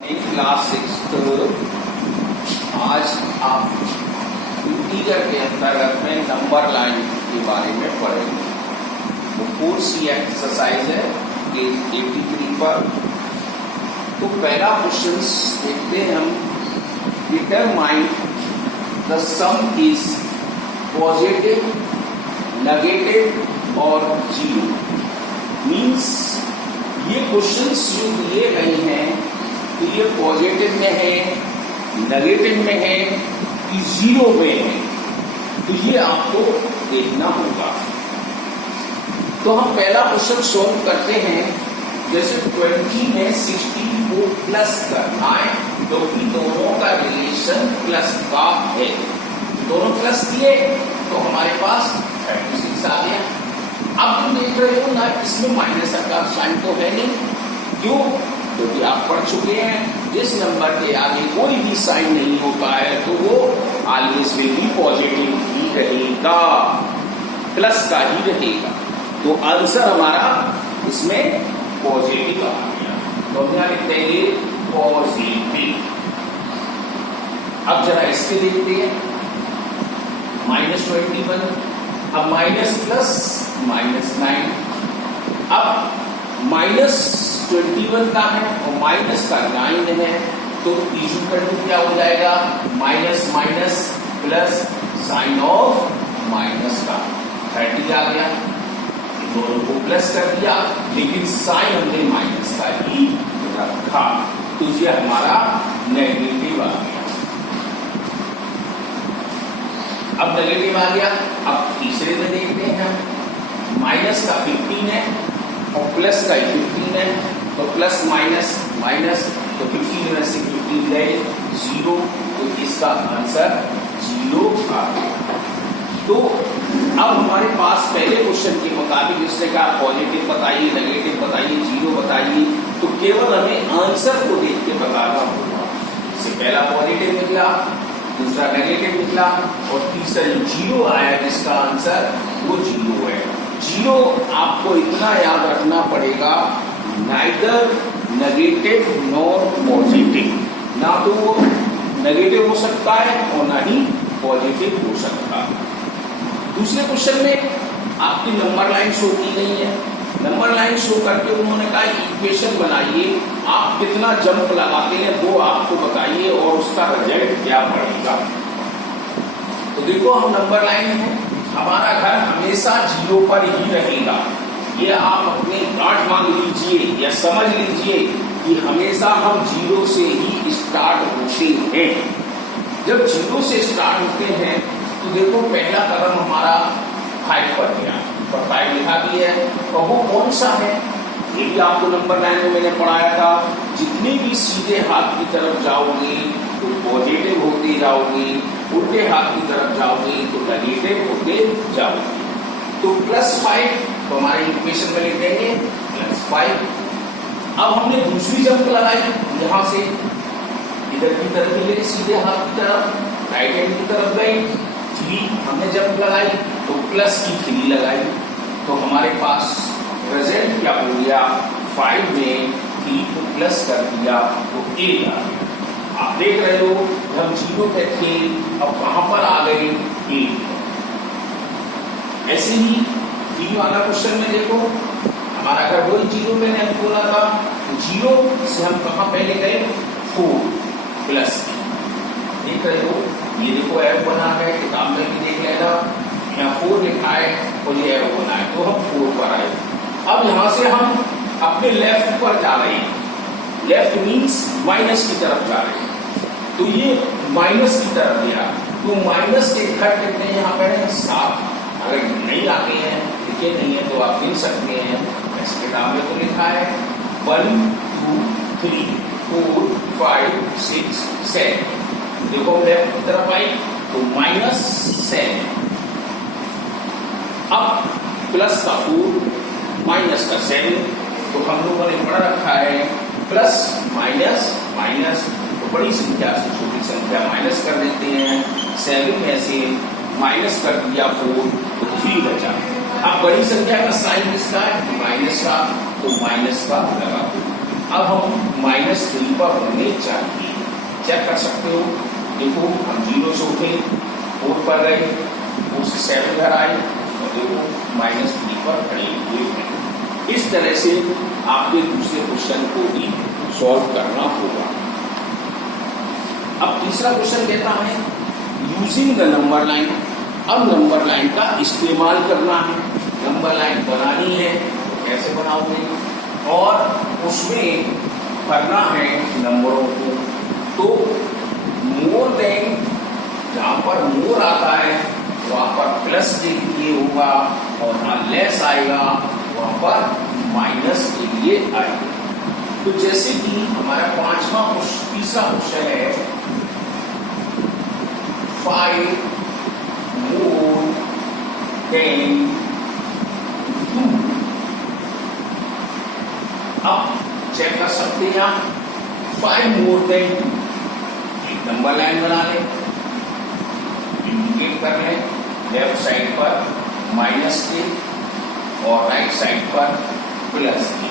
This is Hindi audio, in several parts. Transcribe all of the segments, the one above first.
क्लास सिक्स्थ आज आप इंटीजर के अंतर्गत में नंबर लाइन के बारे में पढ़ेंगे। वो कोर्स की एक्सरसाइज है पेज 83 पर। तो पहला क्वेश्चन देखते हैं हम। Determine the some is positive, negative और जीरो। मीन्स ये क्वेश्चंस जो दिए गए हैं तो ये पॉजिटिव में है, नेगेटिव में है कि जीरो में है, तो ये आपको देखना होगा। तो हम पहला क्वेश्चन सॉल्व करते हैं। जैसे 20 में 60 को प्लस करना है क्योंकि दोनों का रिलेशन प्लस का है। दोनों प्लस किए तो हमारे पास 36 आ गया। अब तुम देख रहे हो ना, इसमें माइनस का साइन तो है नहीं। क्यों? क्योंकि आप पढ़ चुके हैं जिस नंबर के आगे कोई भी साइन नहीं होता है तो वो ऑलवेज विल बी पॉजिटिव ही रहेगा, प्लस का ही रहेगा। तो आंसर हमारा इसमें पॉजिटिव आ गया। तो हम यहां लिखते हैं पॉजिटिव। अब जरा इसके देखते हैं। -21, अब माइनस प्लस -9। अब -21 का है और माइनस का 9 है, तो इक्वल टू क्या हो जाएगा? Minus minus plus sign of minus का 30 आ गया। दोनों को प्लस कर दिया लेकिन साइन हमने माइनस का ही रखा, तो ये हमारा नेगेटिव आ गया। अब नेगेटिव आ गया। अब तीसरे में देखते हैं। माइनस का 15 है और प्लस का 15 है, तो प्लस माइनस माइनस, तो 15 में से 15 गए 0, तो इसका आंसर 0 आ गया। तो अब हमारे पास पहले क्वेश्चन के मुताबिक इसने कहा पॉजिटिव बताइए, नेगेटिव बताइए, 0 बताइए, तो केवल हमें आंसर को देख के बताना होगा। इससे पहला पॉजिटिव निकला, दूसरा नेगेटिव निकला और तीसरा जो 0 आया जिसका आंसर वो 0 है। 0 आपको इतना याद रखना पड़ेगा, नाइदर नेगेटिव नॉर पॉजिटिव। ना तो वो नेगेटिव हो सकता है और ना ही पॉजिटिव हो सकता है। दूसरे क्वेश्चन में आपकी नंबर लाइन शो की गई है। नंबर लाइन शो करके उन्होंने कहा इक्वेशन बनाइए, आप कितना जंप लगाते हैं वो आपको बताइए और उसका रिजल्ट क्या पड़ेगा। तो देखो हम नंबर लाइन है, हमारा घर हमेशा 0 पर ही रहेगा। ये आप अपने गांठ बांध लीजिए या समझ लीजिए कि हमेशा हम 0 से ही स्टार्ट होते हैं। जब 0 से स्टार्ट होते हैं तो देखो पहला कदम हमारा 5 पर गया और 5 लिखा भी है, और वो कौन सा है ये भी आपको नंबर लाइन में मैंने पढ़ाया था। जितने भी सीधे हाथ की तरफ जाओगे तो पॉजिटिव होते जाओगे, उल्टे हाथ की तरफ जाओगे तो नेगेटिव होते जाओगे। तो +5 तो हमारे इक्वेशन में लिख देंगे +5। अब हमने दूसरी जंप लगाई, यहां से इधर की तरफ ले, सीधे हाथ की तरफ, राइट हैंड की तरफ गई। 3 हमने जंप लगाई तो प्लस की 3 लगाई, तो हमारे पास रिजल्ट क्या हो गया? 5 में 3 को प्लस कर दिया तो 8 आ गया। आप देख रहे हो हम 0 पे थे, अब कहां पर आ गए? 8। ऐसे ही 3 वाला क्वेश्चन में देखो हमारा अगर वही 0 पे नहीं बोला था, 0 से हम कहां पहले गए? 4 प्लस। देख रहे हो ये देखो एरो बना है, किताब में भी देख लेना, यहाँ 4 लिखा है और ये एरो बना है, तो हम 4 पर आए। अब यहां से हम अपने लेफ्ट पर जा रहे हैं, लेफ्ट मीन्स माइनस की तरफ जा रहे हैं, तो ये माइनस की तरफ गया, तो माइनस के घर कितने यहाँ पर है? 7। अगर नहीं आते हैं, लिखे नहीं है तो आप गिन सकते हैं। ऐसे किताब में तो लिखा है 1 2 3 4 5 6 7। देखो लेफ्ट की तरफ आई तो -7। अब प्लस का 4 माइनस का 7, तो हम लोगों ने पढ़ रखा है प्लस माइनस माइनस, तो बड़ी संख्या से छोटी संख्या माइनस कर देते हैं। 7 में से माइनस कर दिया 4 तो 3 बचा। अब बड़ी संख्या का साइन किसका है? माइनस का, तो माइनस का लगा। अब हम -3 पर होने चाहिए। चेक कर सकते हो, देखो हम 0 से उठे, 4 पर गए, 4 से 7 घर आए और देखो -3 पर खड़े हुए हैं। इस तरह से आपके दूसरे क्वेश्चन को भी सॉल्व करना होगा। अब तीसरा क्वेश्चन कहता है यूजिंग द नंबर लाइन। अब नंबर लाइन का इस्तेमाल करना है, नंबर लाइन बनानी है तो कैसे बनाओगे, और उसमें भरना है नंबरों को। तो मोर देन, जहां पर मोर आता है वहां पर प्लस के लिए होगा, और जहां लेस आएगा वहां पर माइनस के लिए आएगा। तो जैसे कि हमारा तीसरा क्वेश्चन है 5 मोर देन 2। अब चेक कर सकते हैं आप, 5 मोर देन 2, एक नंबर लाइन बना लें, इंडिकेट कर लें, लेफ्ट साइड पर माइनस के और राइट साइड पर प्लस के।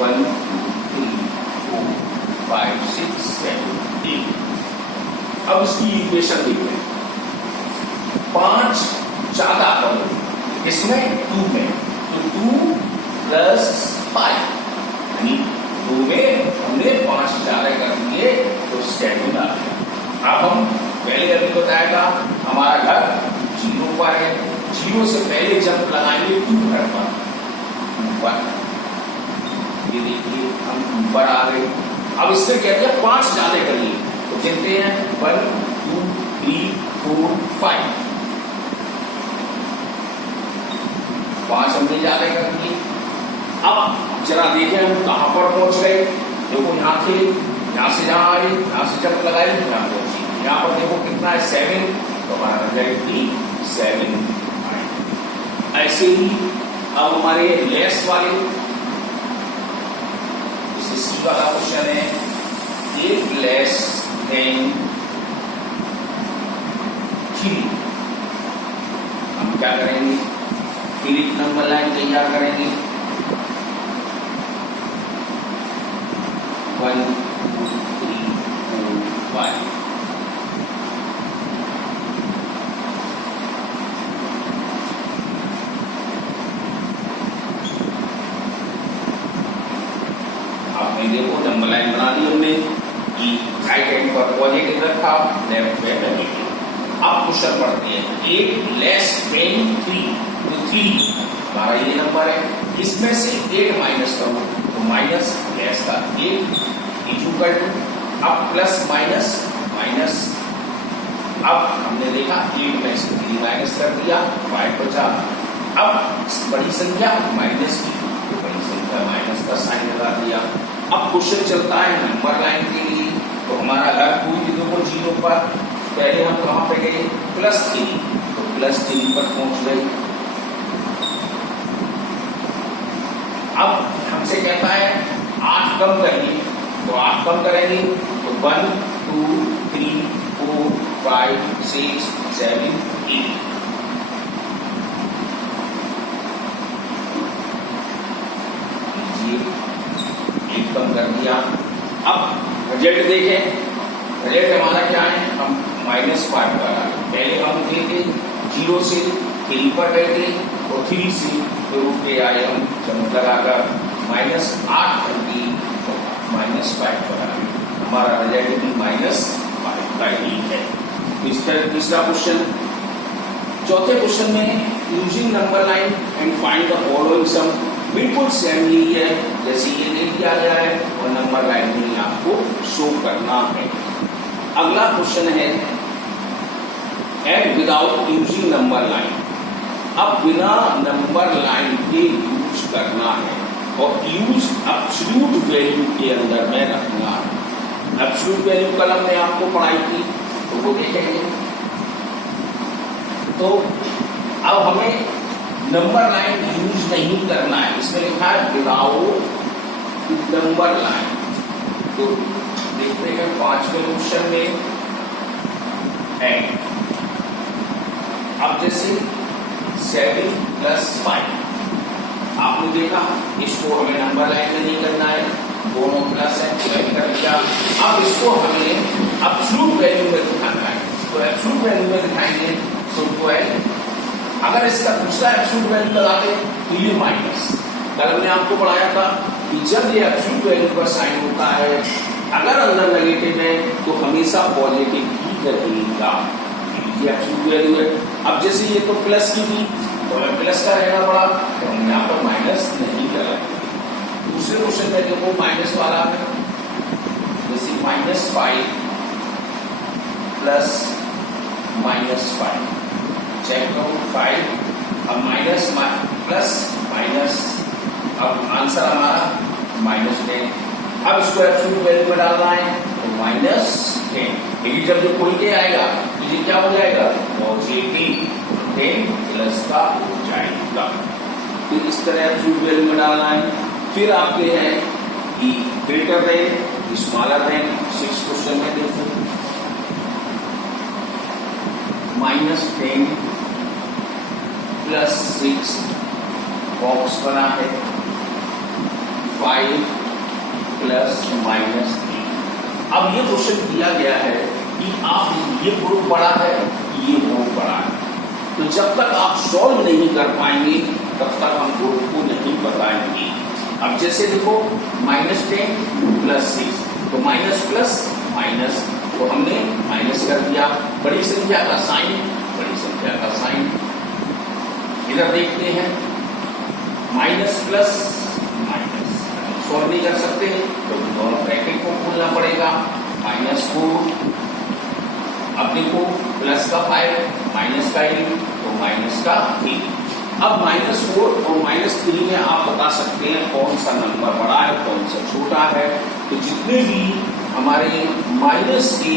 1 2 3 4 5 6 7 8। अब इसकी इक्वेशन देखते हैं। 5 ज्यादा करो इसमें 2 में, तो 2 प्लस 5, यानी 2 में हमने 5 ज्यादा कर दिए तो 7 आ गया। अब हम पहले अभी बताया था हमारा घर 0 पर है, 0 से पहले जंप लगाएंगे 2 घर पर ऊपर। ये देखिए हम ऊपर आ गए। अब इससे कहते हैं 5 ज्यादा करिए, तो कहते हैं 1 2 3 4 5। 5 हमने ज्यादा कर दिए। अब जरा देखें हम कहां पर पहुंच गए। देखो यहाँ थे, यहाँ से जहां आए, यहाँ से जंप लगाए, यहाँ पहुंचे। यहाँ पर देखो कितना है 7, तो हमारा रिजल्ट भी 7 आए। ऐसे ही अब हमारे लेस वाले, सी वाला क्वेश्चन है 8 लेस देन 3। हम क्या करेंगे, फिर एक नंबर लाइन तैयार करेंगे। 1 2 3 4 5। आपने देखो नंबर लाइन बना दी हमने कि राइट हैंड पर पॉजिटिव रखा, लेफ्ट में नेगेटिव। अब क्वेश्चन पढ़ते हैं 8 लेस देन 3। तो 3 हमारा ये नंबर है, इसमें से 8 माइनस करो तो माइनस लेस का 8 इक्वल टू, अब प्लस माइनस माइनस। अब हमने देखा 8 में से 3 माइनस कर दिया, 5 बचा। अब बड़ी संख्या माइनस की, तो बड़ी संख्या माइनस का साइन लगा दिया। अब क्वेश्चन चलता है नंबर लाइन के लिए, तो हमारा घर कोई भी देखो 0 पर, पहले हम कहां पे गए +3, तो +3 पर पहुंच गए। अब हमसे कहता है 8 कम करिए, तो 8 कम करेंगे तो 1 2 3 4 5 6 7 8। कम कर दिया। अब रिजल्ट देखें, रिजल्ट हमारा क्या है, हम -5 पर आ गए। पहले हम थे 0 से 3 पर गए थे, और 3 से तो रुक के आए हम जंप लगाकर -8 कर दी, तो -5 पर आ गए। हमारा रिजल्ट भी -5 का ही है। तीसरा क्वेश्चन, चौथे क्वेश्चन में using number line and find the following sum. बिल्कुल सेम यही है जैसे ये नहीं किया गया है, और नंबर लाइन में आपको शो करना है। अगला क्वेश्चन है and without using number line. अब बिना नंबर लाइन के यूज करना है, और यूज एब्सोल्यूट वैल्यू के अंदर में रखना है। एब्सोल्यूट वैल्यू कल हमने आपको पढ़ाई थी, तो वो देखेंगे। तो अब हमें नंबर लाइन यूज नहीं करना है, इसमें लिखा है विदाउट नंबर लाइन। तो देखते हैं 5वें क्वेश्चन में है, अब जैसे 7 + 5, आपने देखा इसको हमें नंबर लाइन में नहीं करना है, दोनों प्लस है, 12 कर दिया। अब इसको हमें एब्सोल्यूट वैल्यू में दिखाना है, तो एब्सोल्यूट वैल्यू में दिखाएंगे तो 12। अगर इसका दूसरा एब्सोल्यूट वैल्यू लगाते तो ये माइनस। कल हमने आपको पढ़ाया था कि जब ये एब्सोल्यूट वैल्यू का साइन होता है, अगर अंदर नेगेटिव है तो हमेशा पॉजिटिव ही रहेगा, ये एब्सोल्यूट वैल्यू है। अब जैसे ये तो प्लस की थी तो हमें प्लस का रहना पड़ा, तो हमने यहाँ पर माइनस नहीं करा। दूसरे क्वेश्चन में देखो माइनस वाला है, जैसे -5 प्लस -5, चेक करो 5, अब माइनस प्लस माइनस, अब आंसर हमारा -10। अब इसको एब्सोल्यूट वैल्यू में डालना है तो -10, लेकिन जब ये खुल के आएगा तो ये क्या हो जाएगा, पॉजिटिव 10 प्लस का हो जाएगा। तो इस तरह एब्सोल्यूट वैल्यू में डालना है। फिर आपके हैं कि greater than smaller than, 6 question में देखो -10 प्लस 6 बॉक्स बना है, 5 प्लस -3। अब ये क्वेश्चन दिया गया है कि आप ये ग्रुप बड़ा है, ये ग्रुप बड़ा है, तो जब तक आप सॉल्व नहीं कर पाएंगे तब तक हम ग्रुप को नहीं बताएंगे। अब जैसे देखो -10 प्लस 6, तो माइनस प्लस माइनस, तो हमने माइनस कर दिया। बड़ी संख्या का साइन, बड़ी संख्या का साइन। इधर देखते हैं माइनस प्लस माइनस, सॉल्व नहीं कर सकते तो दोनों ब्रैकेट को खोलना पड़ेगा, -4। अब देखो प्लस का 5 माइनस का 8, तो माइनस का 3। अब -4 और -3 में आप बता सकते हैं कौन सा नंबर बड़ा है, कौन सा छोटा है। तो जितने भी हमारे माइनस के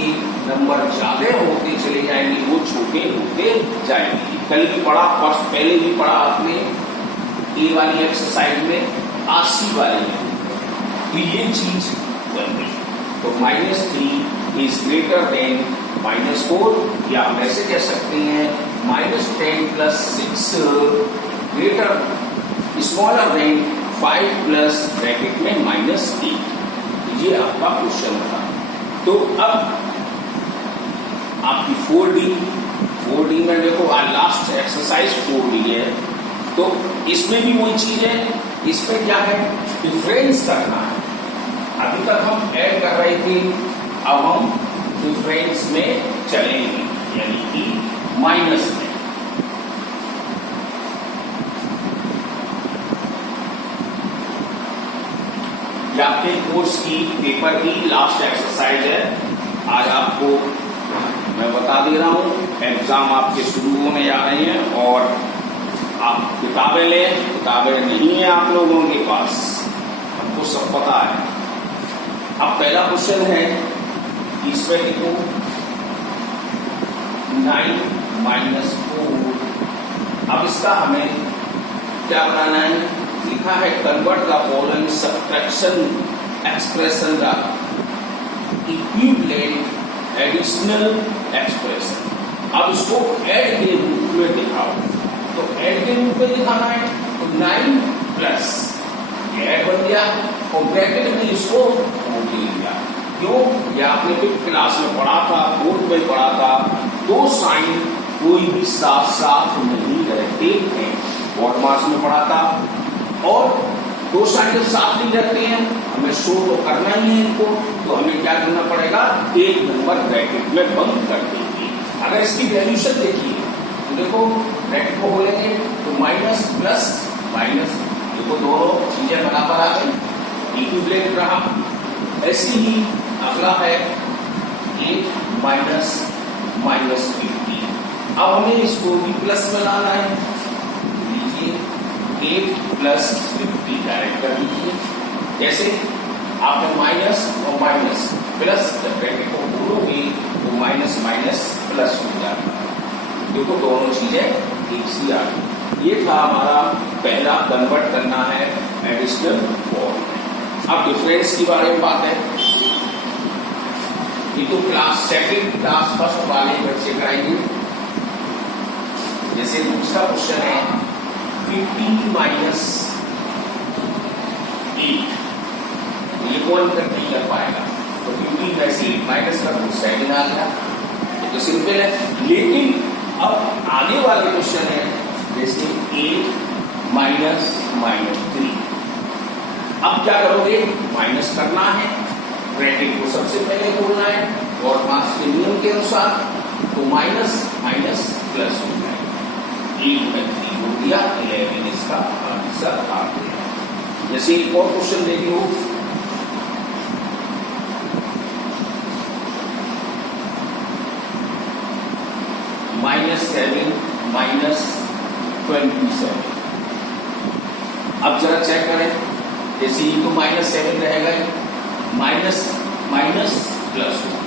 नंबर ज्यादा होते चले जाएंगे वो छोटे होते जाएंगे। कल भी पढ़ा, पहले भी पढ़ा आपने ए वाली एक्सरसाइज में 80 वाले में, तो ये चीज बन गई। तो -3 इज ग्रेटर देन -4, या आप ऐसे कह सकते हैं -10 plus 6 greater smaller than 5 plus bracket में -8। ये आपका क्वेश्चन था। तो अब आपकी 4D में देखो लास्ट एक्सरसाइज 4D है, तो इसमें भी वही चीज है, इसमें क्या है, डिफरेंस करना है। अभी तक हम ऐड कर रहे थे, अब हम डिफरेंस में चलेंगे, यानी कि माइनस में। ये आपके कोर्स की पेपर की लास्ट एक्सरसाइज है। आज आपको मैं बता दे रहा हूं, एग्जाम आपके शुरू होने जा रहे हैं और आप किताबें लें, किताबें नहीं है आप लोगों के पास, हमको सब पता है। अब पहला क्वेश्चन है, इसमें देखो 9 - 4। अब इसका हमें क्या बनाना है, लिखा है convert the following subtraction expression the equivalent additional expression. अब इसको ऐड के रूप में दिखाओ, तो ऐड के रूप में दिखाना है तो 9 प्लस ये ऐड बन गया और ब्रैकेट में इसको खोल लिया। क्यों, ये आपने फिफ्थ क्लास में पढ़ा था, फोर्थ में पढ़ा था, दो साइन कोई भी साथ साथ नहीं रहते हैं, बोर्ड मार्क्स में पढ़ा था। और दो साइन जब साथ नहीं रहते हैं, हमें शो तो करना ही है इनको, तो हमें क्या करना पड़ेगा, एक नंबर ब्रैकेट में बंद कर देंगे। अगर इसकी वैल्यूशन देखिए तो देखो ब्रैकेट को बोलेंगे तो माइनस प्लस माइनस, देखो दोनों चीजें बराबर आ गई, इक्विवेलेंट रहा। ऐसे ही अगला है 8 माइनस -50। अब हमें इसको भी प्लस में लाना है, लीजिए 8 प्लस 50 डायरेक्ट कर लीजिए। जैसे आपने माइनस और माइनस प्लस, जब ब्रैकेट को खोलोगे तो माइनस माइनस प्लस हो जाएगा। देखो दोनों चीजें एक सी आ गई। ये था हमारा पहला, कन्वर्ट करना है एडिशनल फॉर्म में। अब डिफरेंस की बारे में बात है, ये तो क्लास सेकंड क्लास फर्स्ट वाले बच्चे कराएंगे। जैसे दूसरा क्वेश्चन है 15 माइनस 8, ये कौन नहीं कर पाएगा, तो 15 में से 8 माइनस कर तो 7 आ गया। ये तो सिंपल है। लेकिन अब आने वाले क्वेश्चन है जैसे 8 माइनस -3। अब क्या करोगे, माइनस करना है, ब्रैकेट को सबसे पहले खोलना है और मास के नियम के अनुसार, तो माइनस माइनस प्लस हो जाएगा। 8 में 3 हो गया, 11 इसका आंसर आ गया। जैसे एक और क्वेश्चन देखी हो, -7 -27। अब जरा चेक करें, जैसे ये तो -7 रहेगा, माइनस माइनस प्लस हो गया,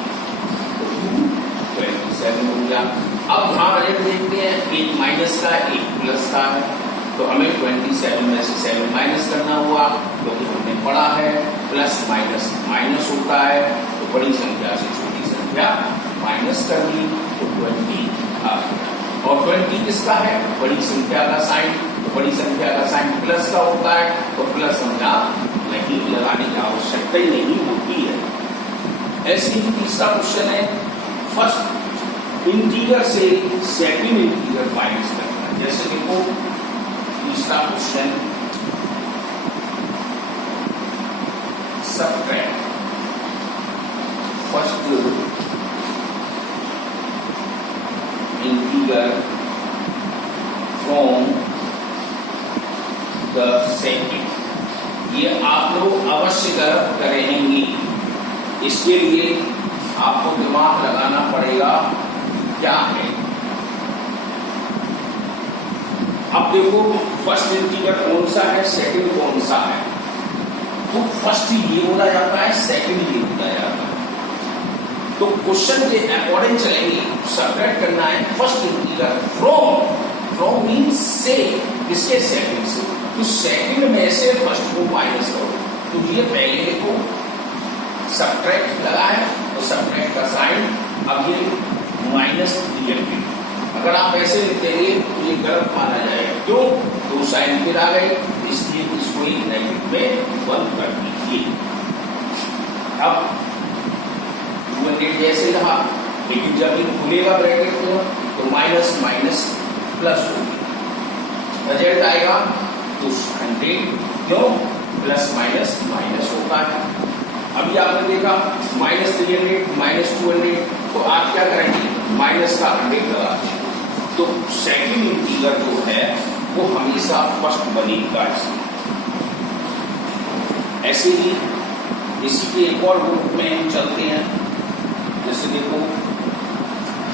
27 हो गया। अब हाँ रेट देखते हैं, एक माइनस का एक प्लस का है, तो हमें 27 में से 7 माइनस करना हुआ, क्योंकि हमने पढ़ा है प्लस माइनस माइनस होता है, तो बड़ी संख्या से छोटी संख्या माइनस कर ली, तो 20 आ गया। और 20 किसका है, बड़ी संख्या का साइन, तो बड़ी संख्या का साइन प्लस का होता है, तो प्लस संख्या नहीं लगाने की आवश्यकता ही नहीं होती है। ऐसे ही तीसरा क्वेश्चन है, फर्स्ट इंटीजर से सेकंड इंटीजर फाइंड करना। जैसे देखो तीसरा question, subtract first integer from the second. ये आप लोग अवश्य करेंगे, इसके लिए आपको दिमाग लगाना पड़ेगा क्या है। अब देखो फर्स्ट इंटीजर कौन सा है, सेकंड कौन सा है, तो फर्स्ट ये बोला जाता है, सेकंड ये बोला जाता है। तो क्वेश्चन के अकॉर्डिंग चलेंगे, सबट्रैक्ट करना है फर्स्ट इंटीजर फ्रॉम मीन्स से, किसके, सेकंड से, तो सेकंड में से फर्स्ट को माइनस करो। तो ये पहले देखो सबट्रैक्ट लगा है, तो सबट्रैक्ट का साइन, अब ये -300। अगर आप ऐसे लिखेंगे तो ये गलत माना जाएगा, क्यों, तो साइन फिर आ गए, इसलिए इसको एक नेगेटिव में बंद कर दीजिए। अब 200 जैसे रहा, लेकिन जब ये खुलेगा ब्रैकेट को, तो माइनस माइनस प्लस होगी, रिजल्ट आएगा तो 100, क्यों, प्लस माइनस माइनस होता है। अभी आपने देखा -300 -200, तो आप क्या करेंगे, माइनस का 100 लगा देंगे, तो सेकंड इंटीजर जो है वो हमेशा फर्स्ट बनेगा। ऐसे ही इसी के एक और ग्रुप में हम चलते हैं, जैसे देखो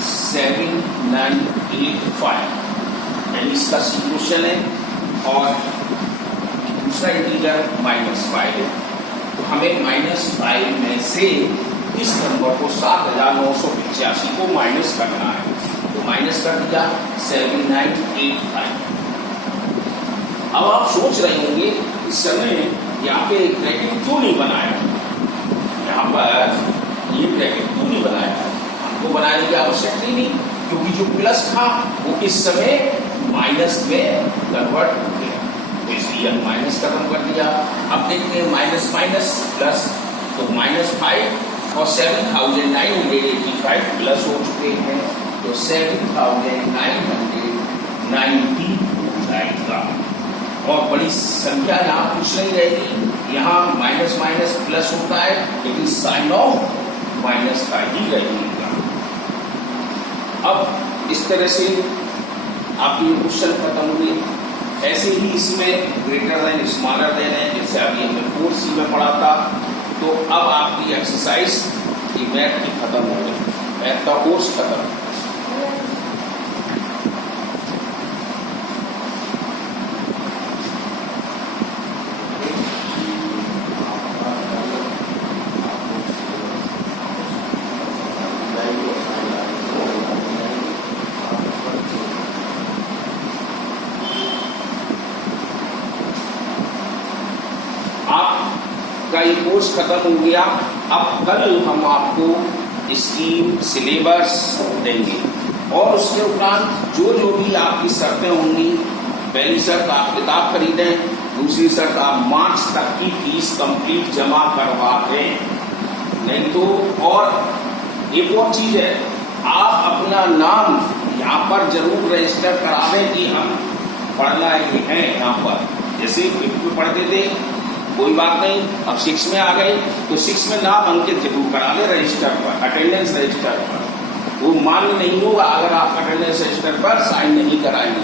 7,985, यानी इसका सिक्वेंशन है, और दूसरा इंटीजर -5 है, तो हमें -5 में से इस नंबर को 7,985 को माइनस करना है, तो माइनस कर दिया 7,985। अब आप सोच रहे होंगे इस समय यहाँ पे ब्रैकेट क्यों नहीं बनाया, यहाँ पर ये ब्रैकेट क्यों नहीं बनाया, हमको बनाने की आवश्यकता ही नहीं, क्योंकि जो प्लस था वो इस समय माइनस में कन्वर्ट हो गया, तो इसलिए हम माइनस खत्म कर दिया। अब देखते हैं माइनस माइनस प्लस, तो -5 और 7,985 प्लस हो चुके हैं, तो 7,990 हो जाएगा। और बड़ी संख्या यहाँ कुछ नहीं रहेगी, यहाँ माइनस माइनस प्लस होता है, लेकिन साइन ऑफ माइनस का ही रहेगा। अब इस तरह से आपकी क्वेश्चन खत्म हुए। ऐसे ही इसमें ग्रेटर देन स्मॉलर देन है, जैसे अभी हमने 4C में पढ़ा था, तो अब आपकी एक्सरसाइज की मैथ की खत्म हो गई, मैथ का कोर्स खत्म। का ये कोर्स खत्म हो गया। अब कल हम आपको इसकी सिलेबस देंगे और उसके उपरांत जो जो भी आपकी शर्तें होंगी, पहली शर्त आप किताब खरीदें, दूसरी शर्त आप मार्च तक की फीस कंप्लीट जमा करवा दें, नहीं तो। और एक और चीज है, आप अपना नाम यहाँ पर जरूर रजिस्टर करा दें कि हम पढ़ना ही है यहाँ पर। जैसे 5th में पढ़ते थे, कोई बात नहीं, अब 6 में आ गए तो 6 में नाम अंकित जरूर करा दें रजिस्टर पर, अटेंडेंस रजिस्टर पर। वो मान्य नहीं होगा अगर आप अटेंडेंस रजिस्टर पर साइन नहीं कराएंगे।